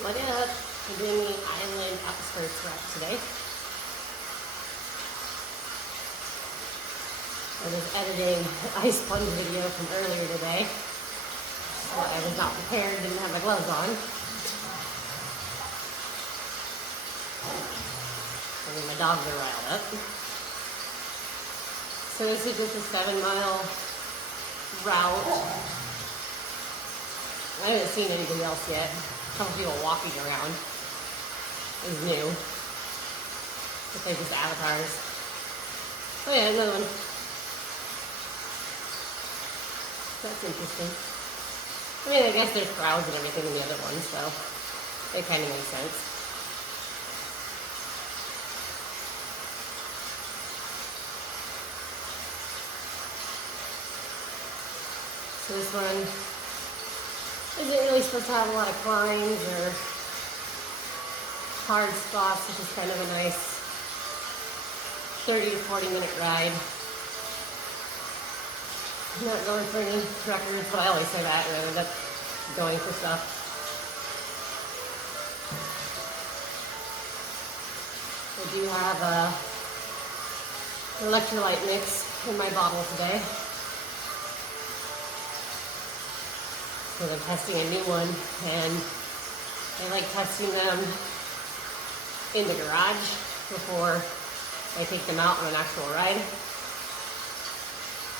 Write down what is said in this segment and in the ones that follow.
What up? I'm doing the Island Outskirts route today. I was editing the ice plunge video from earlier today. So I was not prepared, didn't have my gloves on. I mean, my dogs are riled up. So this is just a 7-mile route. I haven't seen anybody else yet. A couple people walking around is new. But they're just avatars. Oh yeah, another one. That's interesting. I mean, I guess there's crowds and everything in the other one, so it kind of makes sense. So this one isn't really supposed to have a lot of climbs or hard spots. It's just kind of a nice 30 to 40 minute ride. I'm not going for any records, but I always say that and I end up going for stuff. I do have an electrolyte mix in my bottle today. Because I'm testing a new one, and I like testing them in the garage before I take them out on an actual ride.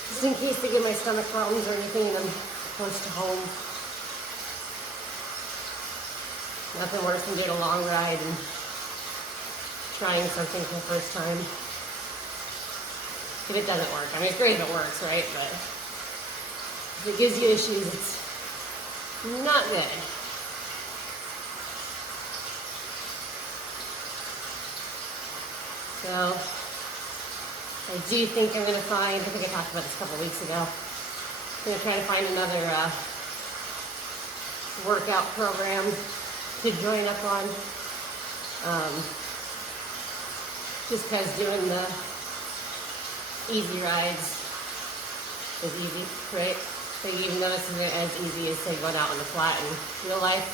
Just in case they give my stomach problems or anything and I'm close to home. Nothing worse than doing a long ride and trying something for the first time. If it doesn't work. I mean, it's great if it works, right? But if it gives you issues, it's not good. So, I do think I'm going to find, I think I talked about this a couple weeks ago, I'm going to try to find another workout program to join up on. Just because doing the easy rides is easy, right? So even though this isn't as easy as, say, going out on the flat in real life,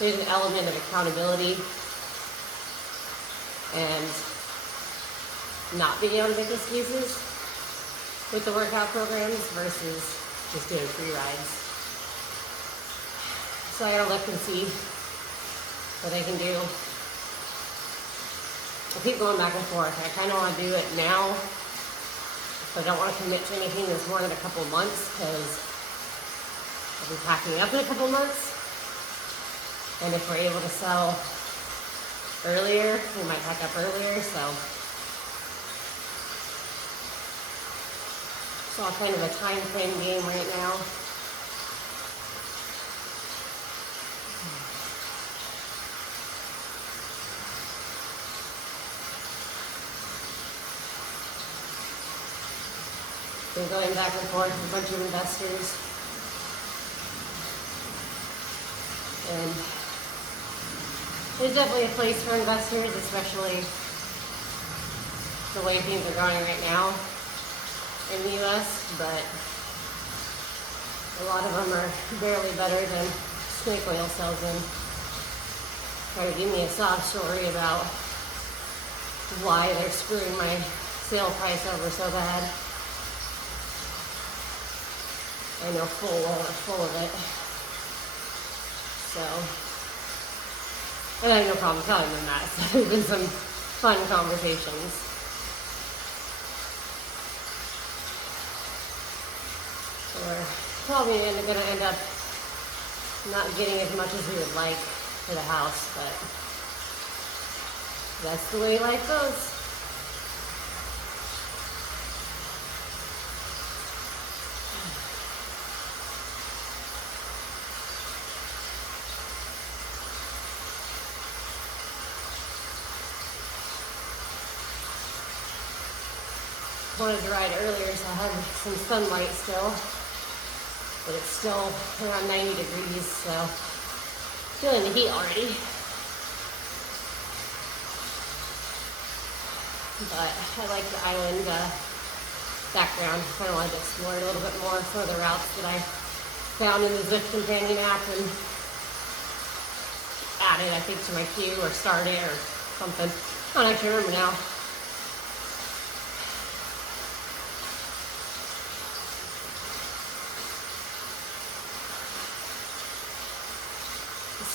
there's an element of accountability and not being able to make excuses with the workout programs versus just doing free rides. So I gotta look and see what I can do. I keep going back and forth. I kind of want to do it now. So I don't want to commit to anything that's more than a couple months because I'll be packing up in a couple months. And if we're able to sell earlier, we might pack up earlier, so it's all kind of a time frame game right now. Been going back and forth with a bunch of investors. And there's definitely a place for investors, especially the way things are going right now in the US, but a lot of them are barely better than snake oil salesmen. Trying to give me a sob story about why they're screwing my sale price over so bad. I know full of it. So, and I have no problem telling them that. So there's been some fun conversations. So we're probably going to end up not getting as much as we would like for the house, but that's the way life goes. I wanted to ride earlier, so I had some sunlight still, but it's still around 90 degrees, so feeling the heat already. But I like the island background. I kind of wanted to explore it a little bit more, some of the routes that I found in the Zwift companion app and added, I think, to my queue or started or something. I don't actually remember now.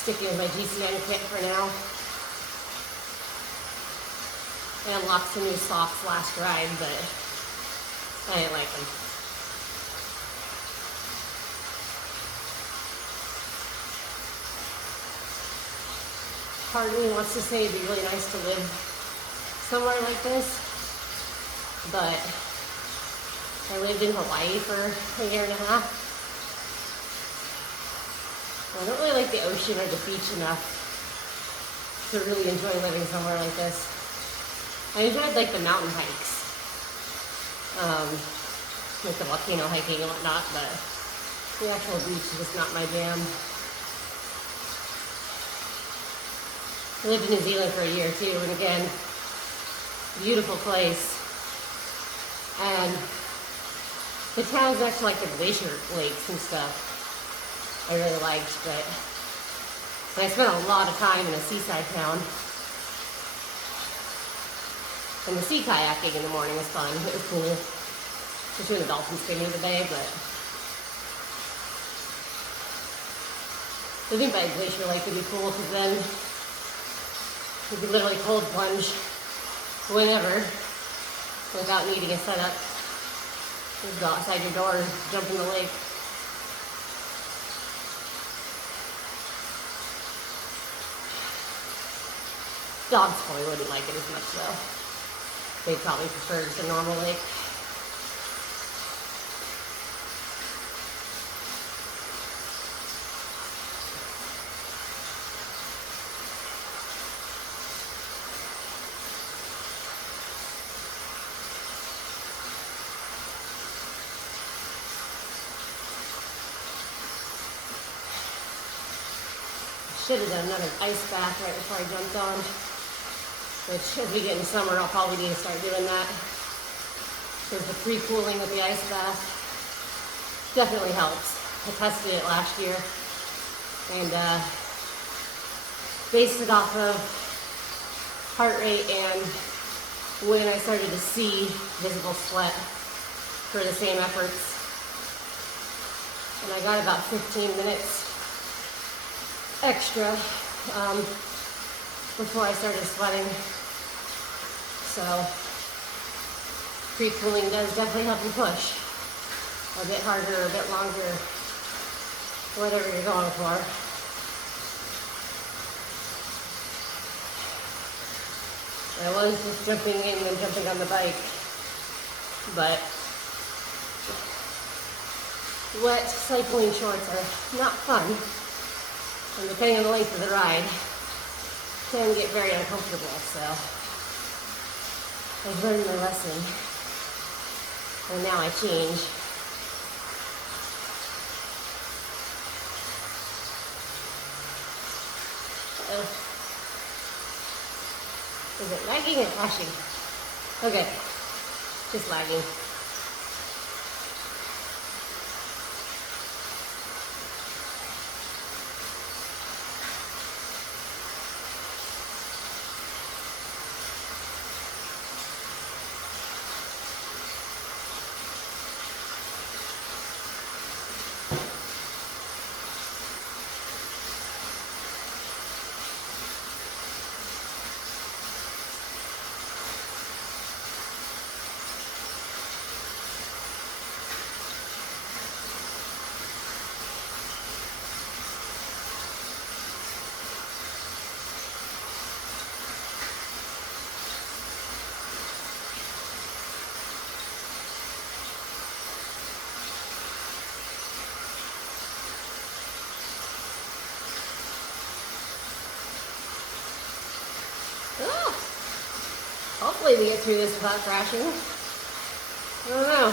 Sticking with my GCN kit for now. I unlocked some new socks last ride, but I didn't like them. Part of me wants to say it'd be really nice to live somewhere like this, but I lived in Hawaii for a year and a half. I don't really like the ocean or the beach enough to really enjoy living somewhere like this. I enjoyed like the mountain hikes, like the volcano hiking and whatnot, but the actual beach is just not my jam. I lived in New Zealand for a year too, and again, beautiful place. And the town's next to like the glacier lakes and stuff. I really liked, but I spent a lot of time in a seaside town. And the sea kayaking in the morning was fun. It was cool. Just doing the dolphins thing the other day, but living by a glacier lake would be cool because then you could literally cold plunge whenever without needing a setup. Just go outside your door and jump in the lake. Dogs probably wouldn't like it as much though. They probably prefer just a normal lake. Should have done another ice bath right before I jumped on. Which, as we get in summer, I'll probably need to start doing that. Because the pre-cooling with the ice bath definitely helps. I tested it last year and based it off of heart rate and when I started to see visible sweat for the same efforts. And I got about 15 minutes extra before I started sweating. So pre-cooling does definitely help you push a bit harder, a bit longer, whatever you're going for. I was just jumping in and jumping on the bike, but wet cycling shorts are not fun, and depending on the length of the ride, can get very uncomfortable, so I've learned my lesson, and now I change. Is it lagging or flashing? Okay, just lagging. Hopefully we get through this without crashing. I don't know.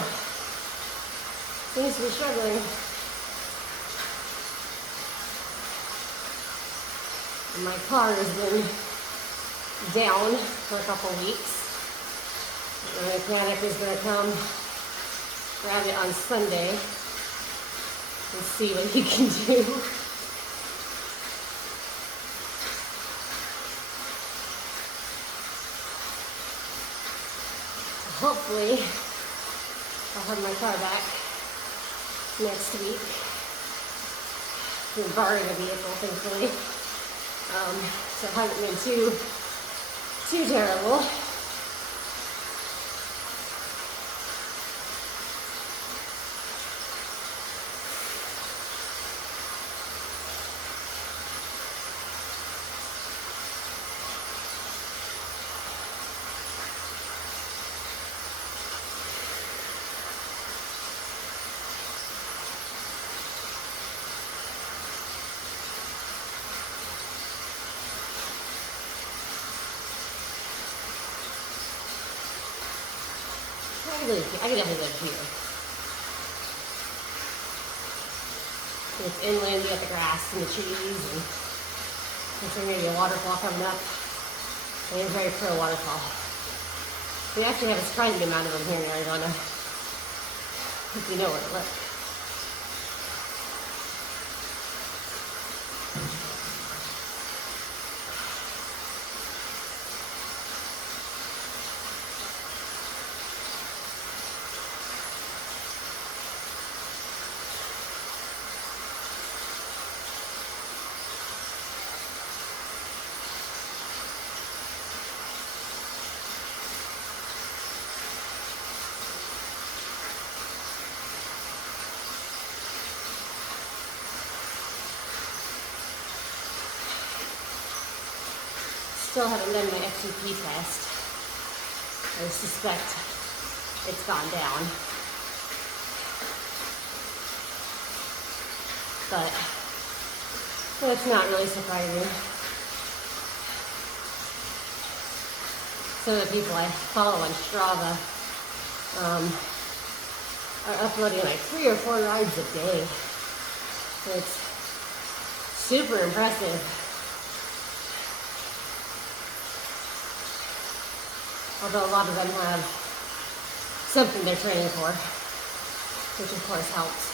Seems to be struggling. And my car has been down for a couple weeks. And the mechanic is going to come grab it on Sunday. and see what he can do. Hopefully, I'll have my car back next week. We're borrowing a vehicle, thankfully. So it hasn't been too terrible. I could definitely live here. It's inland, you got the grass and the trees, and there's going to be a waterfall coming up. And it's very pro waterfall. We actually have a surprising amount of them here in Arizona, if you know where to look. Still haven't done my FTP test. I suspect it's gone down. But that's not really surprising. Some of the people I follow on Strava are uploading like 3 or 4 rides a day. It's super impressive. Although a lot of them have something they're training for, which of course helps.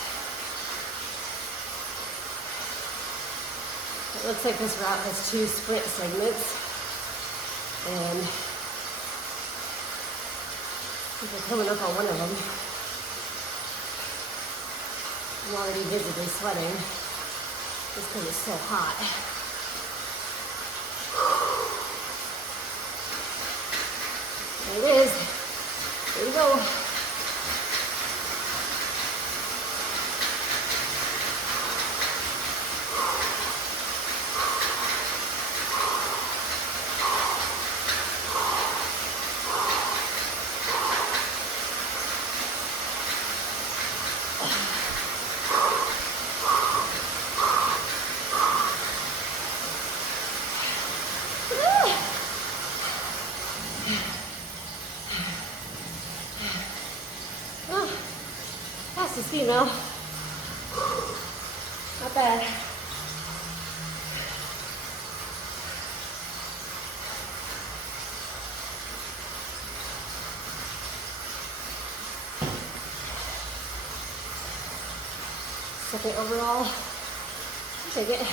It looks like this route has 2 sprint segments, and people coming up on one of them. I'm already visibly sweating just because it's so hot. There it is. Here we go. Female. Not bad. Second overall. Take it.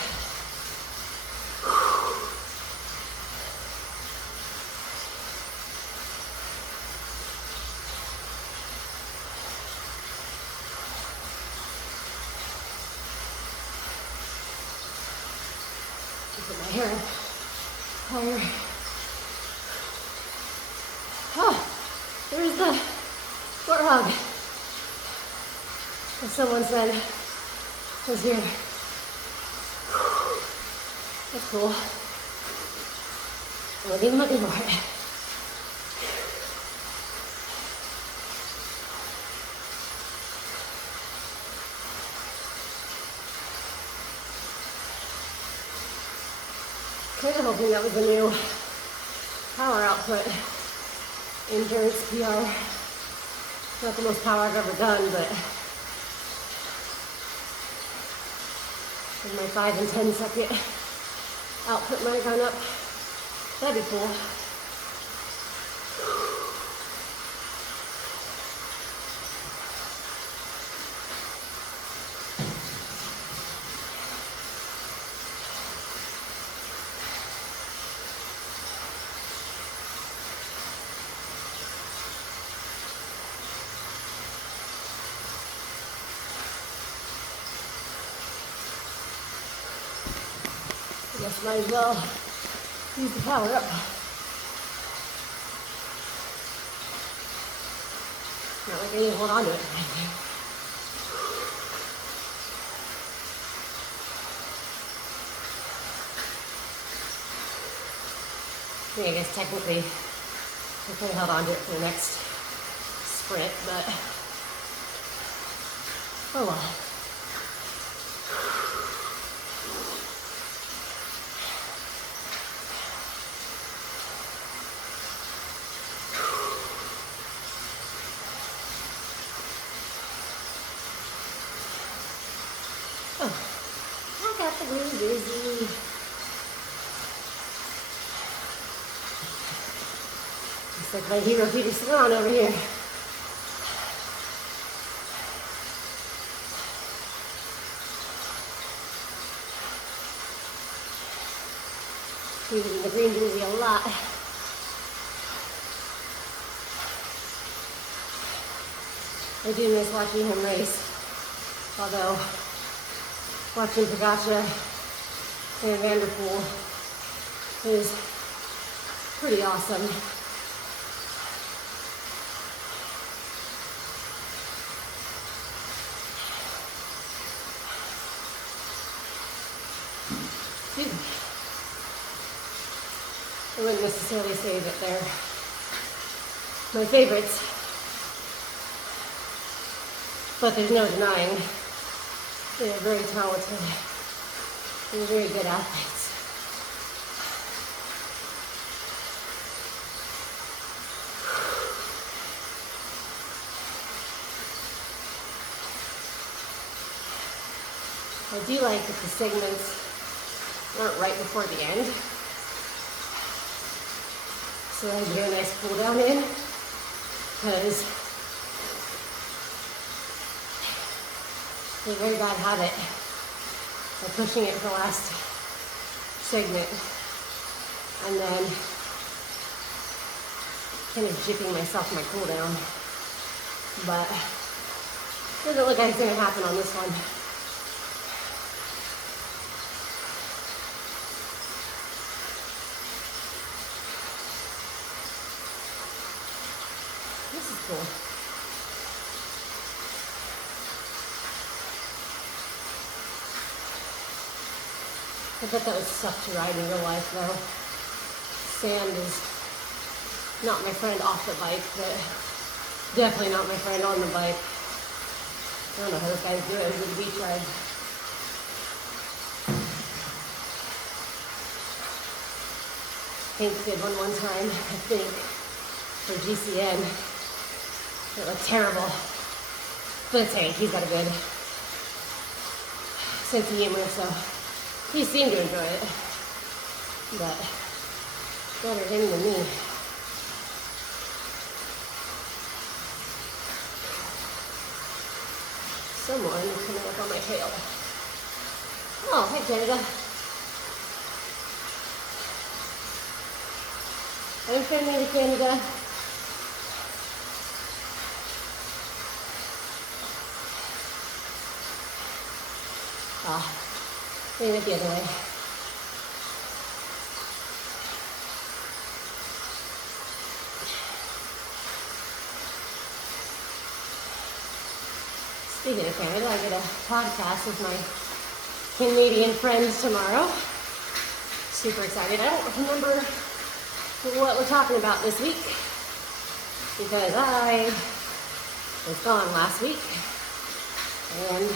Put my hair higher. Oh, there's the warthog. As someone said was here. That's cool. I wasn't even looking for it. Kind of hoping that was a new power output endurance PR. Not the most power I've ever done, but with my 5 and 10 second output might have gone up. That'd be cool. I guess might as well use the power up. Not like I need to hold on to it. I mean, I guess technically I could have held on to it for the next sprint, but oh well. Oh, I got the blue busy. It's like my hero Peter Salon over here. Using the green jersey a lot. I do miss watching him race. Although watching 𝐒𝐿 and Vanderpool is pretty awesome. Excuse me. I wouldn't necessarily say that they're my favorites, but there's no denying they're very talented. They're very good athletes. I do like that the segments aren't right before the end, so I get a nice cool down in, because a very bad habit of pushing it for the last segment and then kind of jipping myself my cool down. But it doesn't look like it's going to happen on this one. This is cool. I bet that would suck to ride in real life though. Sand is not my friend off the bike, but definitely not my friend on the bike. I don't know how those guys do it with the beach ride. Hank did one time, I think, for GCN. It looked terrible. But it's Hank, he's got a good sense of humor, so he seemed to enjoy it, but better him than me. Someone is coming up on my tail. Oh, hi Canada. I'm friendly to Canada. Ah. Bring it the other way. Speaking of Canada, I get a podcast with my Canadian friends tomorrow. Super excited. I don't remember what we're talking about this week because I was gone last week and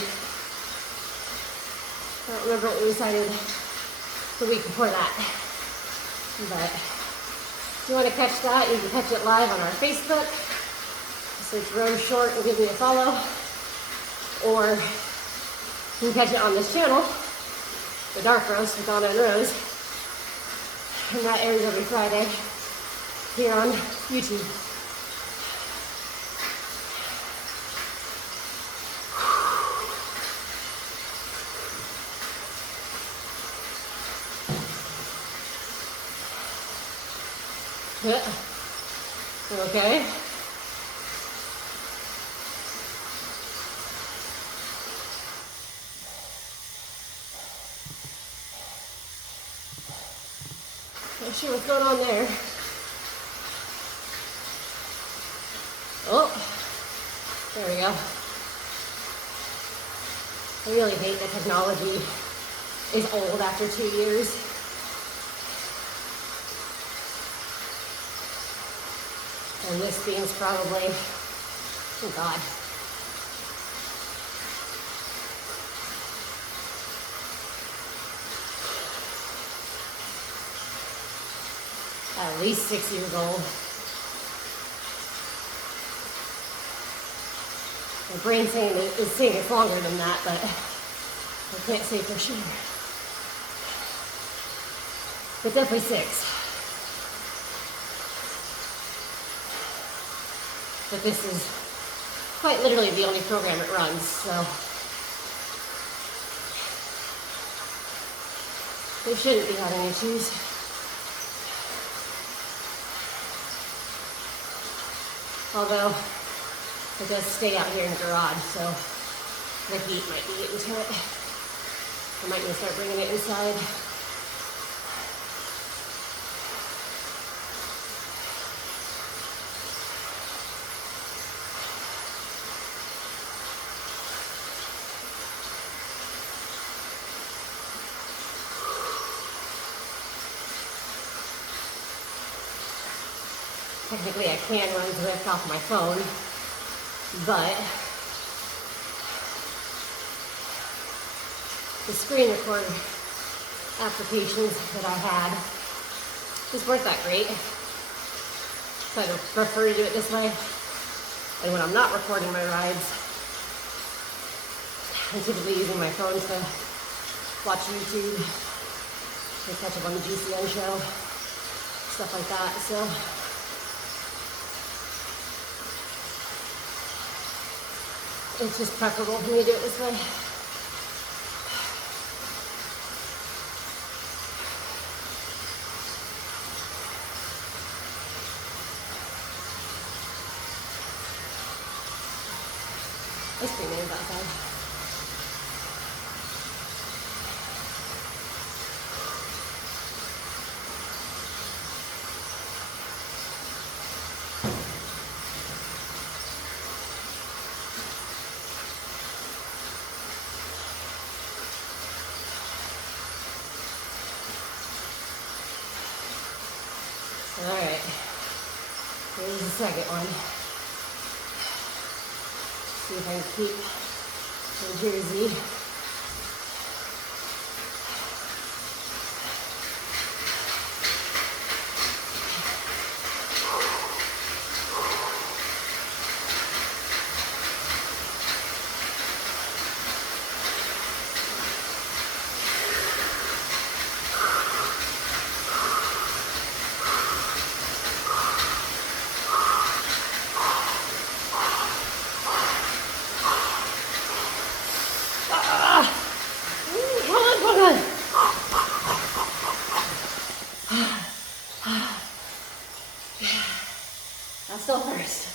I don't remember what we decided the week before that. But if you want to catch that, you can catch it live on our Facebook. Search Rose Short and give me a follow. Or you can catch it on this channel, The Dark Roast with Donna and Rose. And that airs every Friday here on YouTube. Yeah. Okay. Not sure what's going on there. Oh, there we go. I really hate that technology is old after 2 years. And this being's probably, oh God. At least 6 years old. My brain's saying it's longer than that, but I can't say for sure. But definitely 6. But this is quite literally the only program it runs, so they shouldn't be having issues. Although it does stay out here in the garage, so the heat might be getting to it. I might need to start bringing it inside. Technically, I can run Zwift off my phone, but the screen record applications that I had just weren't that great. So I prefer to do it this way. And when I'm not recording my rides, I'm typically using my phone to watch YouTube, to catch up on the 𝐔𝐿 show, stuff like that. So it's just preferable for me to do it this way. Ice cream is outside. All right, here's the second one. See if I can keep New Jersey. I'll still thirst.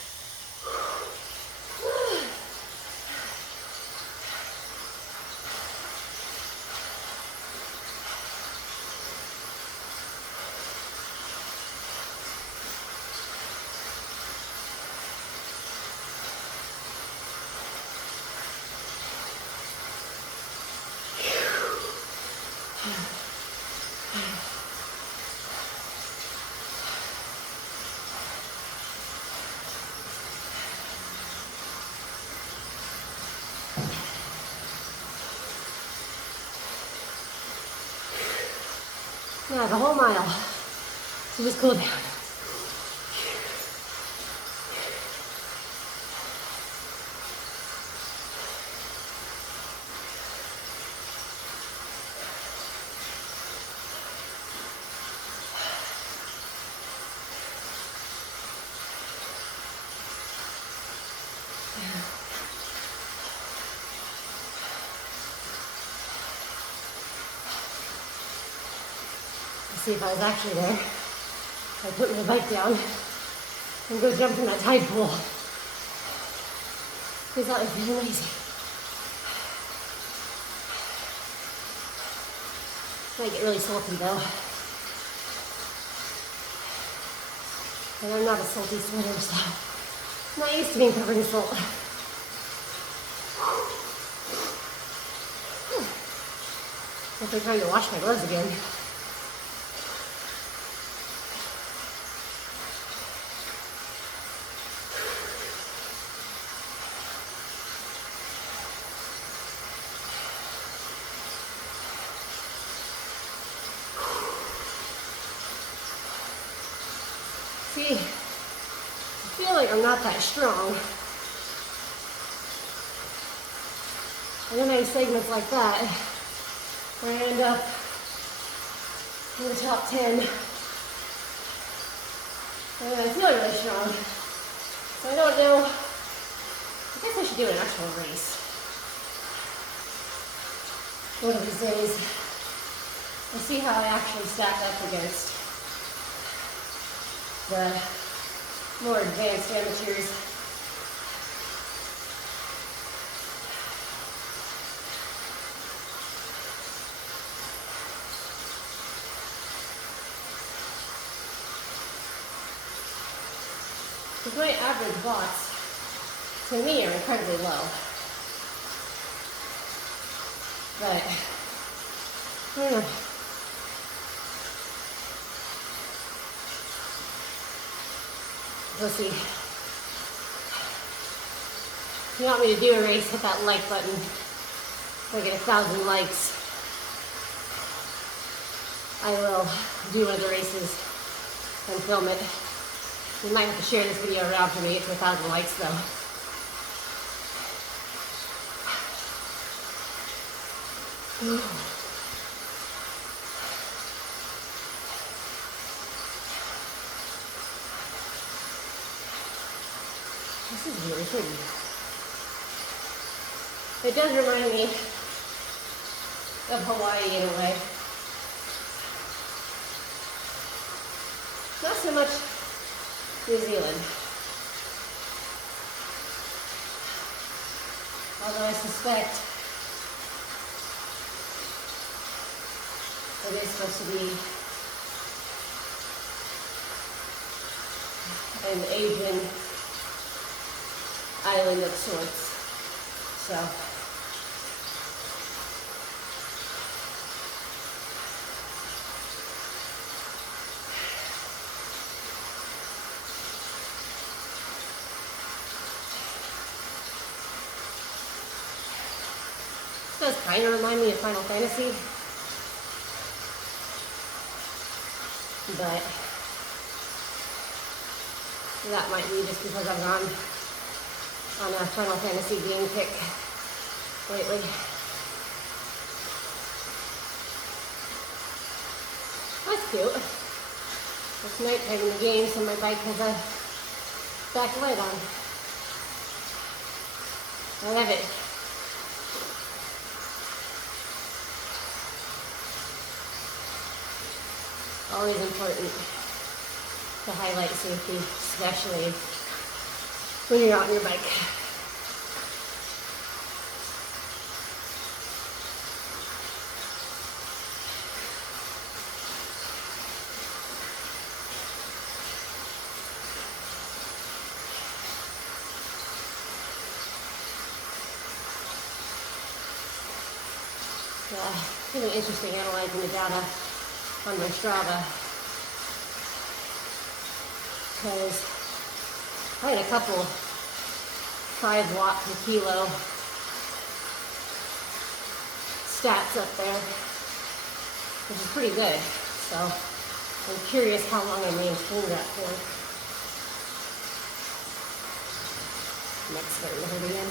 Yeah, the whole mile to just cool down. See if I was actually there. I put my bike down and go jump in that tide pool. Because that was really lazy. Might get really salty though. And I'm not a salty sweater, so I'm not used to being covered in salt. Definitely time to wash my gloves again. See, I feel like I'm not that strong. And then I have segments like that, where I end up in the top 10. And I feel really strong. So I don't know, I guess I should do an actual race. One of these days. We'll see how I actually stack up against the more advanced amateurs. Because my average watts, to me, are incredibly low. But, I don't know. We'll see. If you want me to do a race, hit that like button. If I get 1,000 likes, I will do one of the races and film it. You might have to share this video around for me to get to 1,000 likes though. This is really pretty. It does remind me of Hawaii in a way. Not so much New Zealand. Although I suspect it is supposed to be an Asian island of sorts. So it does kind of remind me of Final Fantasy, but that might be just because I've gone on a Final Fantasy game kick lately. That's cute. It's nighttime in the game, so my bike has a backlight on. I love it. Always important to highlight safety, especially when you're on your bike. It's really interesting analyzing the data on my Strava, because I had a couple 5 watt per kilo stats up there, which is pretty good. So I'm curious how long I maintained that for. Next starting to hurt again.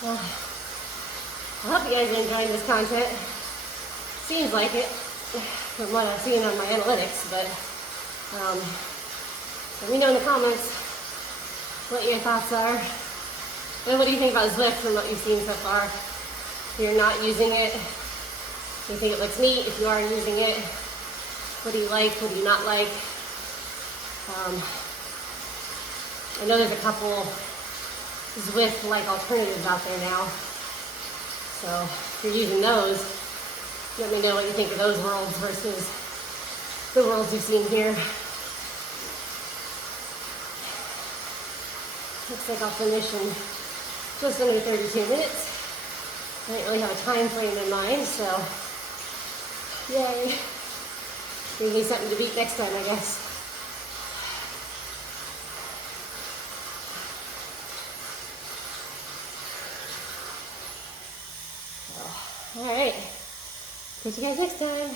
Well, I hope you guys are enjoying this content. Seems like it from what I've seen on my analytics, but let me know in the comments what your thoughts are. And what do you think about Zwift from what you've seen so far? If you're not using it, do you think it looks neat? If you are using it, what do you like? What do you not like? I know there's a couple Zwift-like alternatives out there now. So if you're using those, let me know what you think of those worlds versus the worlds you've seen here. Looks like I'll finish in just under 32 minutes. I didn't really have a time frame in mind, so yay. Give me something to beat next time, I guess. All right. Catch you guys next time.